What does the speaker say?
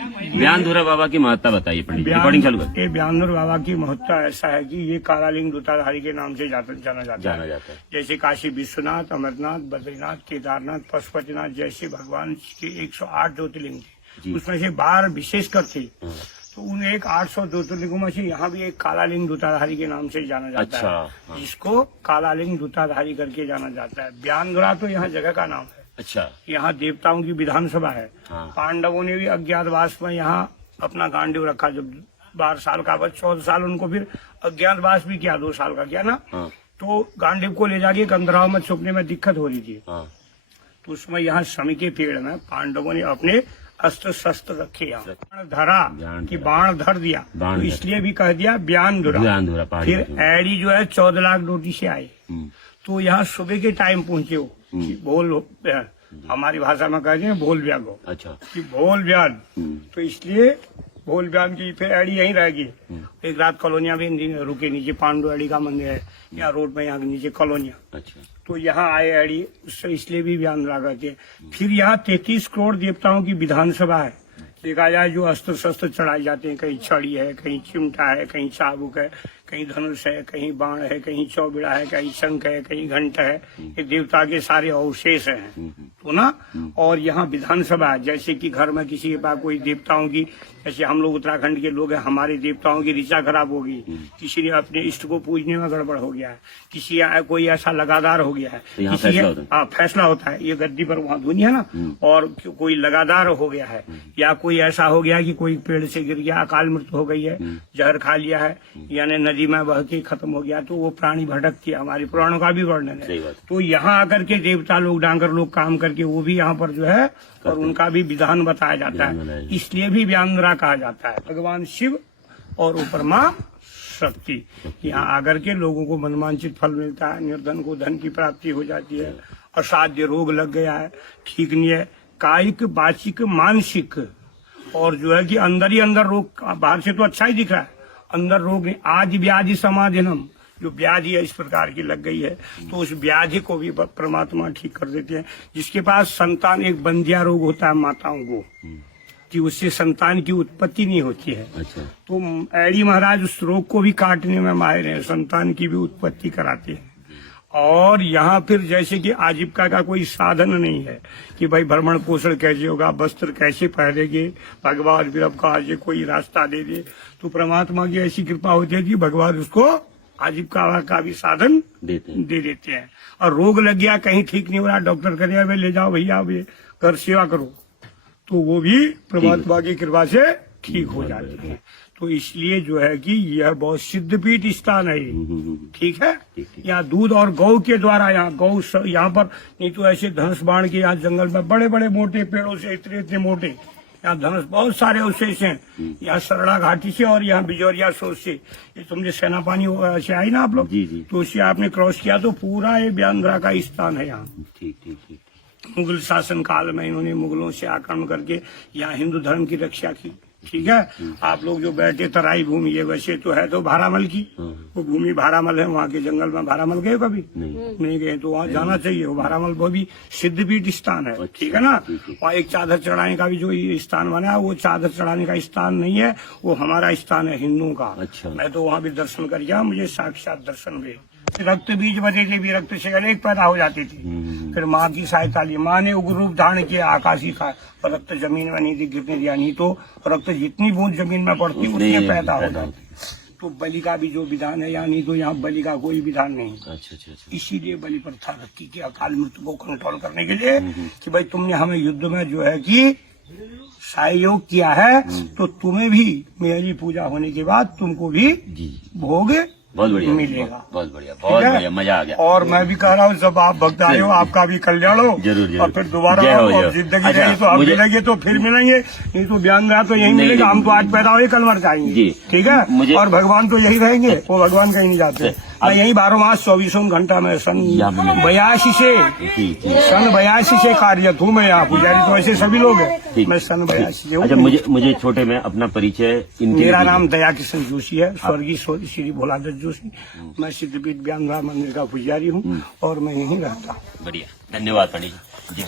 ब्यानधुरा बाबा की महत्ता बताइए पंडित जी। रिकॉर्डिंग चालू कर। ये ब्यानधुरा बाबा की महत्ता ऐसा है कि ये कालालिंग दूताधारी के नाम से जाना जाता है। जैसे काशी विश्वनाथ, अमरनाथ, बद्रीनाथ, केदारनाथ, पशुपतिनाथ जैसे भगवान के 108 ज्योतिर्लिंग थे, उसमें से 12 विशेषकर थे। तो उन 800 ज्योतिर्लिंगों में से यहाँ भी एक कालालिंग दूताधारी के नाम से जाना जाता है, जिसको कालालिंग दूताधारी करके जाना जाता है। ब्यानधुरा तो यहाँ जगह का नाम है। अच्छा, यहाँ देवताओं की विधानसभा है। पांडवों ने भी अज्ञातवास में यहाँ अपना गांडीव रखा। जब 12 साल का बच्चा 14 साल उनको फिर अज्ञातवास भी किया, 2 साल का किया ना। तो गांडीव को ले जाके कंदराव में छुपने में दिक्कत हो रही थी। तो उसमें यहाँ शमी के पेड़ में पांडवों ने अपने अस्त्र शस्त्र रखे, यहाँ बाण धरा कि बाण धर दिया, तो इसलिए भी कह दिया ब्यानधुरा। फिर एडी जो है 14 लाख ड्यूटी से आए, तो यहाँ सुबह के टाइम पहुंचे हो। भोल, हमारी भाषा में कहते हैं भोल ब्याग हो। अच्छा, कि भोल ब्याग, तो इसलिए भोल ब्याग की फिर एडी यहीं रहेगी। एक रात कॉलोनिया भी रुके, नीचे पांडु एडी का मंदिर है, यहाँ रोड में, यहाँ नीचे कॉलोनिया। अच्छा, तो यहाँ आए एडी, उससे इसलिए भी ब्यानधुरा कहते हैं। फिर यहाँ 33 करोड़ देवताओं की विधानसभा है। देखा जाए जो अस्त्र शस्त्र चढ़ाए जाते हैं, कहीं छड़ी है, कहीं चिमटा है, कहीं चाबुक है, कहीं धनुष है, कहीं बाण है, कहीं चौबिड़ा है, कहीं शंख है, कहीं घंटा है, ये देवता के सारे अवशेष हैं। तो ना, और यहाँ विधानसभा है। जैसे कि घर में किसी के पास कोई देवताओं की, जैसे हम लोग उत्तराखंड के लोग हैं, हमारे देवताओं की ऋचा खराब होगी, किसी ने अपने इष्ट को पूजने में गड़बड़ हो गया है, किसी कोई ऐसा लगातार हो गया है, किसी फैसला होता है, ये गद्दी पर वहाँ धुनी है ना, और कोई लगातार हो गया है, या कोई ऐसा हो गया कि कोई पेड़ से गिर गया, अकाल मृत्यु हो गई है, जहर खा लिया है, यानी नदी में बह के खत्म हो गया, तो वो प्राणी भटकती है। हमारे पुराणों का भी वर्णन है। तो यहाँ आकर के देवता लोग, डांगर लोग काम करके वो भी यहाँ पर जो है, और उनका भी विधान बताया जाता है, इसलिए भी ब्यानधुरा कहा जाता है। भगवान शिव और ऊपर माँ शक्ति, यहाँ आकर के लोगों को मनवांछित फल मिलता है, निर्धन को धन की प्राप्ति हो जाती है, असाध्य रोग लग गया है ठीक नहीं है, कायिक, वाचिक, मानसिक, और जो है कि अंदर ही अंदर रोग, बाहर से तो अच्छा ही दिख रहा है, अंदर रोग नहीं। आज व्याधि समाधिनम, जो व्याधि है इस प्रकार की लग गई है, तो उस व्याधि को भी परमात्मा ठीक कर देते हैं। जिसके पास संतान, एक बंदिया रोग होता है माताओं को, कि उससे संतान की उत्पत्ति नहीं होती है। अच्छा। तो एडी महाराज उस रोग को भी काटने में माहिर है, संतान की भी उत्पत्ति कराते हैं। और यहाँ फिर जैसे कि आजीविका का कोई साधन नहीं है कि भाई भ्रमण पोषण कैसे होगा, वस्त्र कैसे पहनेंगे, भगवान फिर अब कहा कोई रास्ता दे दे, तो परमात्मा की ऐसी कृपा होती है कि भगवान उसको आजीविका का भी साधन दे देते हैं। और रोग लग गया, कहीं ठीक नहीं हो रहा, डॉक्टर कहेगा भाई ले जाओ भैया, घर सेवा करो, तो वो भी परमात्मा की कृपा से ठीक हो जाती है। तो इसलिए जो है कि यह बहुत सिद्धपीठ स्थान है, ठीक है। यहाँ दूध और गौ के द्वारा, यहाँ गौ यहाँ पर, नहीं तो ऐसे धनुष बाण के यहाँ जंगल में बड़े बड़े मोटे पेड़ों से, इतने इतने मोटे, यहाँ धनुष बहुत सारे अवशेष हैं, यहाँ सरड़ा घाटी से और यहाँ बिजौरिया सोच से, ये तुमने सेना पानी से आई ना आप लोग, तो उससे आपने क्रॉस किया, तो पूरा ये ब्यानधुरा का स्थान है यहाँ। मुगल शासन काल में इन्होंने मुगलों से आक्रमण करके यहाँ हिंदू धर्म की रक्षा की, ठीक है। आप लोग जो बैठे तराई भूमि, ये वैसे तो है तो भारामल की, वो भूमि भारामल है, वहाँ के जंगल में भारामल गए कभी? नहीं गए, तो वहाँ जाना चाहिए। वो भारामल वो भी सिद्धपीठ स्थान है, ठीक है ना। वहाँ एक चादर चढ़ाने का भी जो स्थान बना है, वो चादर चढ़ाने का स्थान नहीं है, वो हमारा स्थान है हिंदुओं का। मैं तो वहाँ भी दर्शन कर गया, मुझे साक्षात दर्शन हुए। रक्त बीज बने थे भी, रक्त से अनेक पैदा हो जाती थी। फिर माँ की सहायता ली, माँ ने उग्र रूप धारण किया, आकाशी का रक्त जमीन में नहीं गिरने दिया, नहीं तो रक्त जितनी बूंद जमीन में पड़ती उतनी पैदा हो जाती। तो बलि का भी जो विधान है, नहीं तो यहाँ बलि का कोई विधान नहीं। अच्छा। इसीलिए बलि प्रथा रखी कि अकाल मृत्यु को कंट्रोल करने के लिए, कि भाई तुमने हमें युद्ध में जो है कि सहयोग किया है, तो तुम्हें भी मेरी पूजा होने के बाद तुमको भी भोग बहुत बढ़िया मिलेगा। बहुत बढ़िया, मजा आ गया। और मैं भी कह रहा हूँ, जब आप भक्त आए हो, आपका भी कल्याण हो। जरूर। और फिर दोबारा जिंदगी रही तो हम मिलेंगे, तो फिर मिलेंगे, नहीं तो ब्यानधुरा तो यही मिलेगा। हम तो आज पैदा हुए, कल मर जाएंगे, ठीक है। और भगवान तो यही रहेंगे, वो भगवान कहीं नहीं जाते। मैं यही 12 मास 24 घंटा में सन 82 से कार्यरत हूँ मैं यहाँ। पुजारी तो ऐसे सभी लोग हैं, मैं सन 82 से हूँ। अच्छा, मुझे छोटे में अपना परिचय। मेरा नाम दया किशन जोशी है, स्वर्गीय श्री भोलादत्त जोशी। मैं सिद्धपीठ ब्यानधुरा मंदिर का पुजारी हूँ और मैं यहीं रहता हूँ। बढ़िया, धन्यवाद पंडित जी।